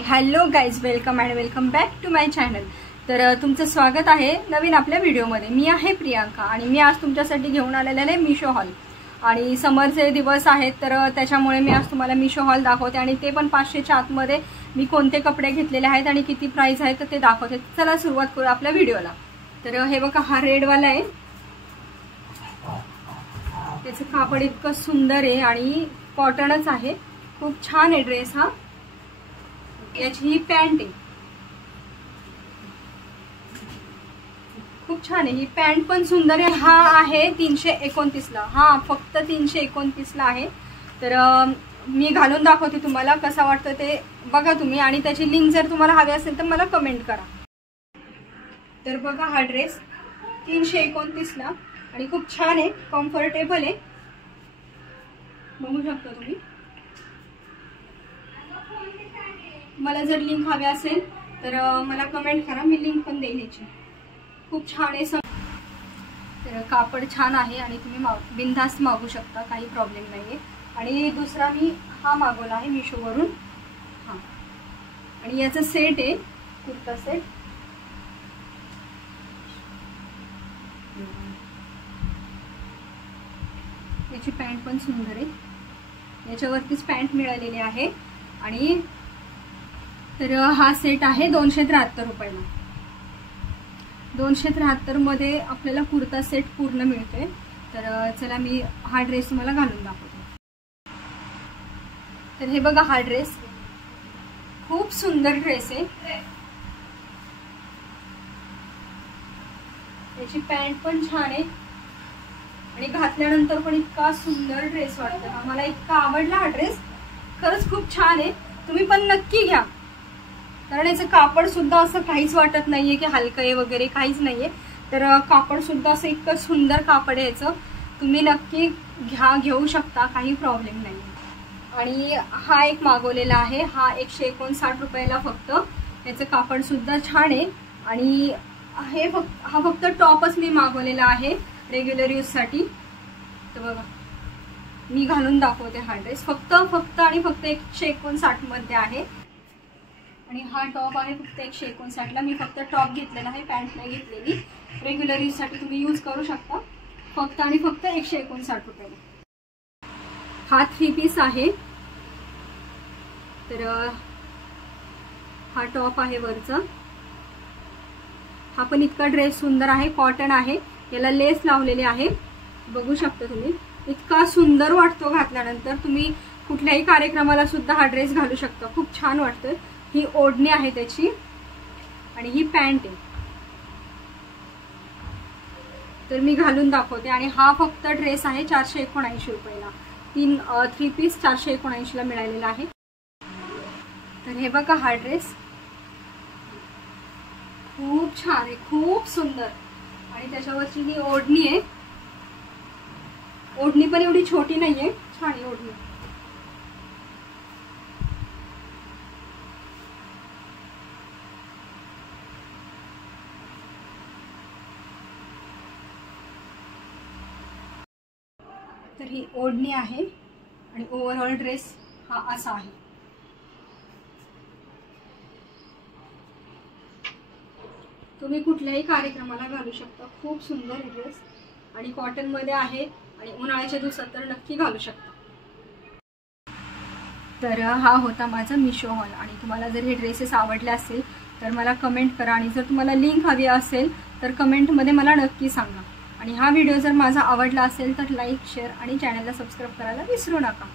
Hello guys, welcome and welcome back to my channel. तर तुमचं स्वागत आहे नवीन आपल्या व्हिडिओमध्ये। मी आहे प्रियांका आणि मी आज तुमच्यासाठी घेऊन आलेले आहे मिशो हॉल। आणि समरचे दिवस आहेत तर त्याच्यामुळे मी आज तुम्हाला मिशो हॉल दाखवते आणि ते पण 500च्या आतमध्ये मी कोणते कपडे घेतलेले आहेत आणि किती प्राइस आहे तर ते दाखवते। चला सुरुवात करू आपल्या व्हिडिओला। तर हे बघा, हा रेड वाला आहे, त्याचं कापड इतकं सुंदर आहे आणि कॉटनच आहे, खूप छान आहे ड्रेस हा। याची ही पॅन्ट आहे, खूप छान आहे, ही पॅन्ट पण सुंदर आहे। हा आहे 329 ला, हा फक्त 329 ला आहे। तर मी घालून दाखवते तुम्हाला कसा वाटतं ते बघा तुम्ही, आणि त्याची लिंक जर तुम्हाला हवी असेल तर मला कमेंट करा। तर बघा, हा ड्रेस 329 ला आणि खूप छान आहे, कम्फर्टेबल आहे, बघू शकता तुम्ही। मला जर लिंक हवी असेल तर मला कमेंट करा, मी लिंक पण देईन याची। खूप छान आहे, तर कापड छान आहे आणि तुम्ही बिनधास्त मागू शकता, काही प्रॉब्लेम नाहीये। आणि दुसरा मी हा मागवला आहे मिशोवरून, हा, आणि याचा सेट आहे, कुर्ता सेट। याची पॅन्ट पण सुंदर आहे, याच्यावरतीच पॅन्ट मिळालेली आहे। आणि तर हा सेट आहे 273 रुपयाला। 273 मध्ये आपल्याला कुर्ता सेट पूर्ण मिळतोय। तर चला मी हा ड्रेस तुम्हाला घालून दाखवते। तर हे बघा, हा ड्रेस खूप सुंदर ड्रेस आहे, याची पॅन्ट पण छान आहे आणि घातल्यानंतर पण इतका सुंदर ड्रेस वाटतो, मला इतका आवडला हा ड्रेस, खरंच खूप छान आहे। तुम्ही पण नक्की घ्या, कारण याचं कापड सुद्धा असं काहीच वाटत नाहीये की हलकं आहे वगैरे, काहीच नाहीये। तर कापड सुद्धा असं इतकं सुंदर कापड आहे याचं, तुम्ही नक्की घ्या, घेऊ शकता, काही प्रॉब्लेम नाही। आणि हा एक मागवलेला आहे, हा 159 रुपयाला फक्त, याचं कापड सुद्धा छान आहे। आणि हा फक्त टॉपच मी मागवलेला आहे रेग्युलर यूज साठी। तर बघा, मी घालून दाखवते हा ड्रेस, फक्त आणि फक्त 159 मध्ये आहे। आणि हा टॉप आहे फक्त 159 ला, मी फक्त टॉप घेतलेला आहे, पॅन्ट नाही घेतलेली। रेग्युलर यूज साठी तुम्ही यूज करू शकता, फक्त आणि फक्त 159 रुपयाला। हा 3 पीस आहे, तर हा टॉप आहे वरचा, हा पण इतका ड्रेस सुंदर आहे, कॉटन आहे, याला लेस लावलेले आहे, बघू शकता तुम्ही, इतका सुंदर वाटतो घातल्यानंतर। तुम्ही कुठल्याही कार्यक्रमाला सुद्धा हा ड्रेस घालू शकता, खूप छान वाटतं। ही ओढणी आहे त्याची आणि ही पॅन्ट आहे, तर मी घालून दाखवते। आणि हा फक्त ड्रेस आहे 479 रुपयाला, 3 पीस 479 ला मिळालेला आहे। तर हे बघा, हा ड्रेस खूप छान आहे, खूप सुंदर, आणि त्याच्यावरची ही ओढणी आहे, ओढणी पण एवढी छोटी नाहीये, छान आहे ओढणी। तर ही ओढणी आहे आणि ओव्हरऑल ड्रेस हा असा आहे। तुम्ही कुठल्याही कार्यक्रमाला घालू शकता, खूप सुंदर आहे ड्रेस, आणि कॉटन मध्ये आहे आणि उन्हाळ्याच्या दिवसात तर नक्की घालू शकता। तर हा होता माझा मिशो हॉल, आणि तुम्हाला जर हे ड्रेसेस आवडले असेल तर मला कमेंट करा, आणि जर तुम्हाला लिंक हवी असेल तर कमेंटमध्ये मला नक्की सांगा। आणि हा व्हिडिओ जर माझा आवडला असेल तर लाईक, शेअर आणि चॅनलला सबस्क्राईब करायला विसरू नका।